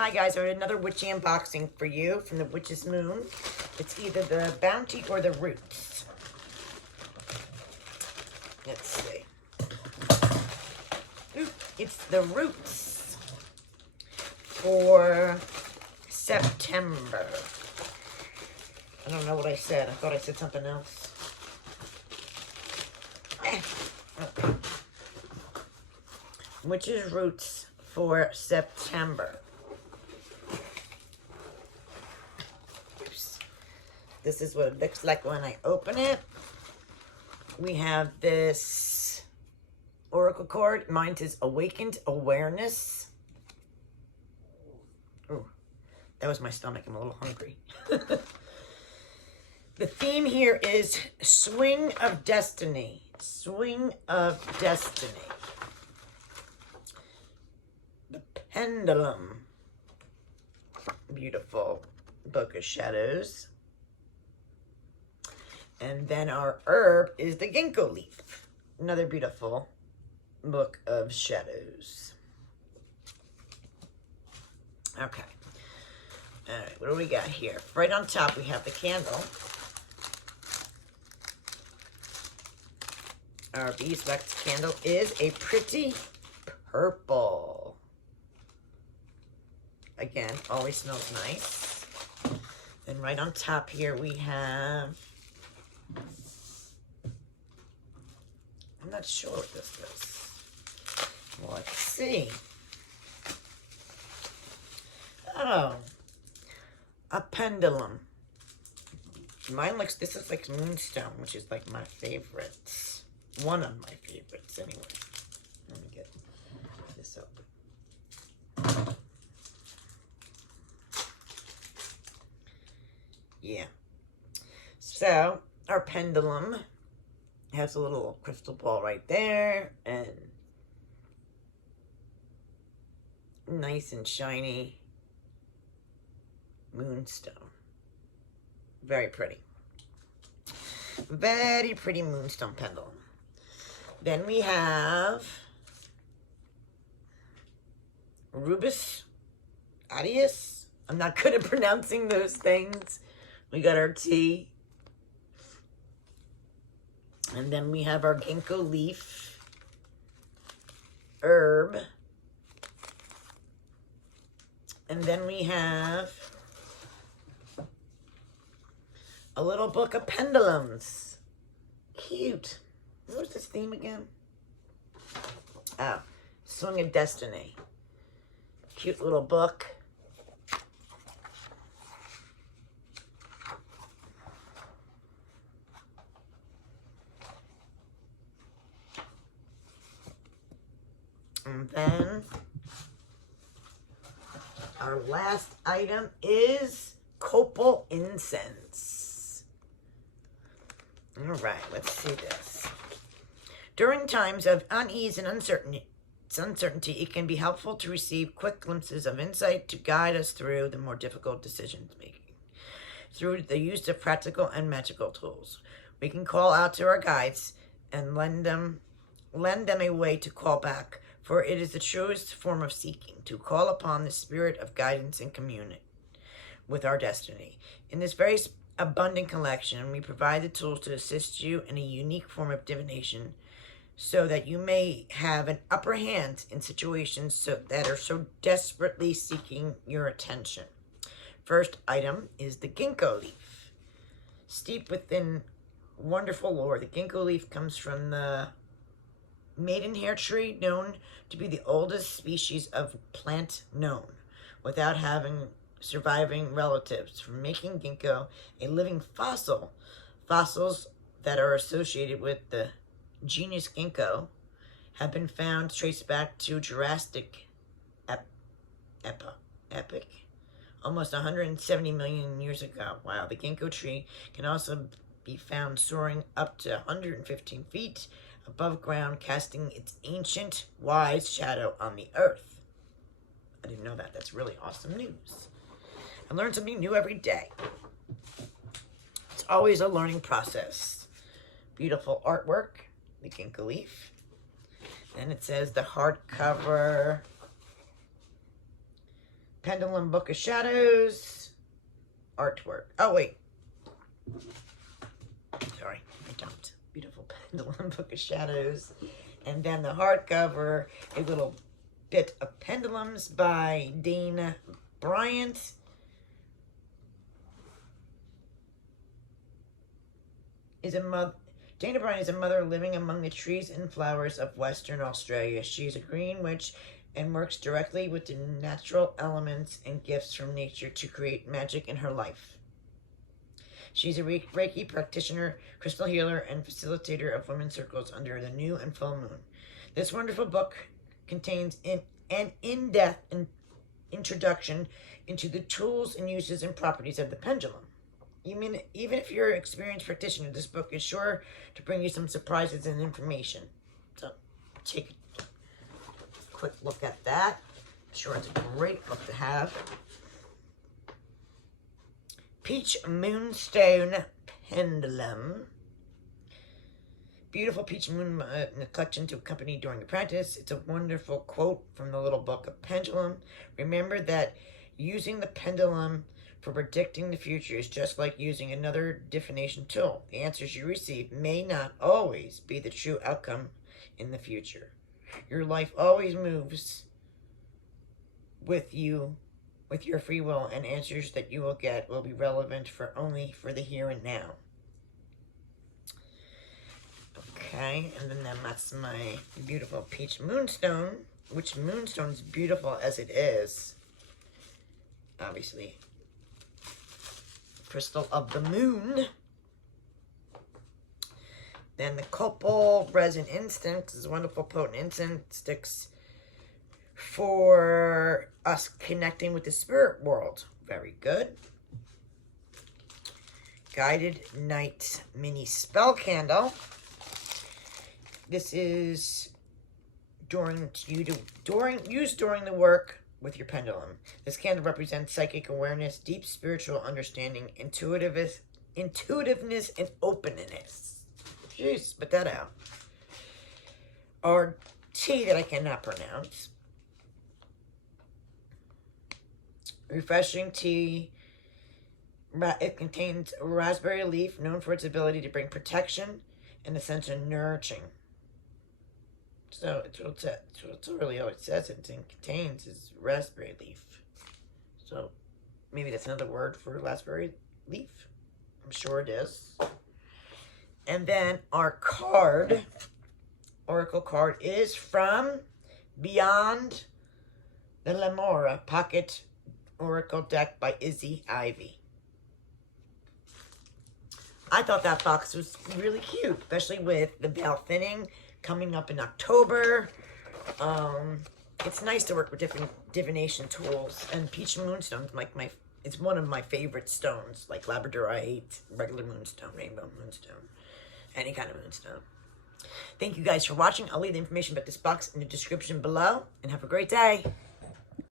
Hi guys, I have another witchy unboxing for you from the Witch's Moon. It's either the Bounty or the Roots. Let's see. Ooh, it's the Roots for September. I don't know what I said. I thought I said something else. Okay. Witch's Roots for September. Oops. This is what it looks like when I open it. We have this oracle card. Mine is Awakened Awareness. Ooh, that was my stomach. I'm a little hungry. The theme here is Swing of Destiny. Swing of Destiny. The Pendulum. Beautiful Book of Shadows. And then our herb is the ginkgo leaf. Another beautiful Book of Shadows. Okay. All right, what do we got here? Right on top, we have the candle. Our beeswax candle is a pretty purple. Again, always smells nice. Then right on top here we have, I'm not sure what this is. Let's see. Oh, a pendulum. Mine looks, this is like moonstone, which is like my favorites. One of my favorites, anyway. Let me get this open. Yeah. So, our pendulum has a little crystal ball right there, and nice and shiny moonstone. Very pretty. Very pretty moonstone pendulum. Then we have Rubus Adius. I'm not good at pronouncing those things. We got our tea. And then we have our ginkgo leaf herb. And then we have a little book of pendulums. Cute. What was this theme again? Oh, Swing of Destiny. Cute little book. And then our last item is copal incense. All right, let's see this. During times of unease and uncertainty, it can be helpful to receive quick glimpses of insight to guide us through the more difficult decisions making. Through the use of practical and magical tools, we can call out to our guides and lend them a way to call back, for it is the truest form of seeking, to call upon the spirit of guidance and commune with our destiny. In this very abundant collection, we provide the tools to assist you in a unique form of divination, so that you may have an upper hand in situations that are so desperately seeking your attention. First item is the ginkgo leaf. Steeped within wonderful lore, the ginkgo leaf comes from the maidenhair tree, known to be the oldest species of plant known, without having surviving relatives, from making ginkgo a living fossil. Fossils that are associated with the genus ginkgo have been found traced back to Jurassic epoch, almost 170 million years ago. Wow, the ginkgo tree can also be found soaring up to 115 feet above ground, casting its ancient, wise shadow on the earth. I didn't know that. That's really awesome news. I learn something new every day. It's always a learning process. Beautiful artwork, the ginkgo leaf. Then it says the hardcover Pendulum Book of Shadows artwork. Oh, wait. Sorry, I dumped. Beautiful Pendulum Book of Shadows. And then the hardcover, a little bit of pendulums by Dana Bryant. Dana Bryant is a mother living among the trees and flowers of Western Australia. She is a green witch and works directly with the natural elements and gifts from nature to create magic in her life. She's a Reiki practitioner, crystal healer, and facilitator of women's circles under the new and full moon. This wonderful book contains an in-depth introduction into the tools and uses and properties of the pendulum. Even if you're an experienced practitioner, this book is sure to bring you some surprises and information. So take a quick look at that. I'm sure it's a great book to have. Peach Moonstone Pendulum. Beautiful peach moon in a collection to accompany during the practice. It's a wonderful quote from the little book of pendulum. Remember that using the pendulum for predicting the future is just like using another divination tool. The answers you receive may not always be the true outcome in the future. Your life always moves with you, with your free will, and answers that you will get will be relevant only for the here and now. Okay, and then that's my beautiful peach moonstone, which moonstone is beautiful as it is. Obviously, crystal of the moon. Then the copal resin incense is a wonderful potent incense. Sticks for us connecting with the spirit world. Very good. Guided Night Mini Spell Candle. This is used during the work with your pendulum. This candle represents psychic awareness, deep spiritual understanding, intuitiveness, and openness. Jeez, spit that out. Or tea that I cannot pronounce. Refreshing tea. It contains raspberry leaf, known for its ability to bring protection and a sense of nourishing. So it's really all it says it contains is raspberry leaf. So maybe that's another word for raspberry leaf. I'm sure it is. And then our oracle card is from Beyond the Lamora Pocket Oracle Deck by Izzy Ivy. I thought that box was really cute, especially with the veil thinning coming up in October. It's nice to work with different divination tools, and peach moonstone it's one of my favorite stones, like labradorite, regular moonstone, rainbow moonstone, any kind of moonstone. Thank you guys for watching. I'll leave the information about this box in the description below, and have a great day.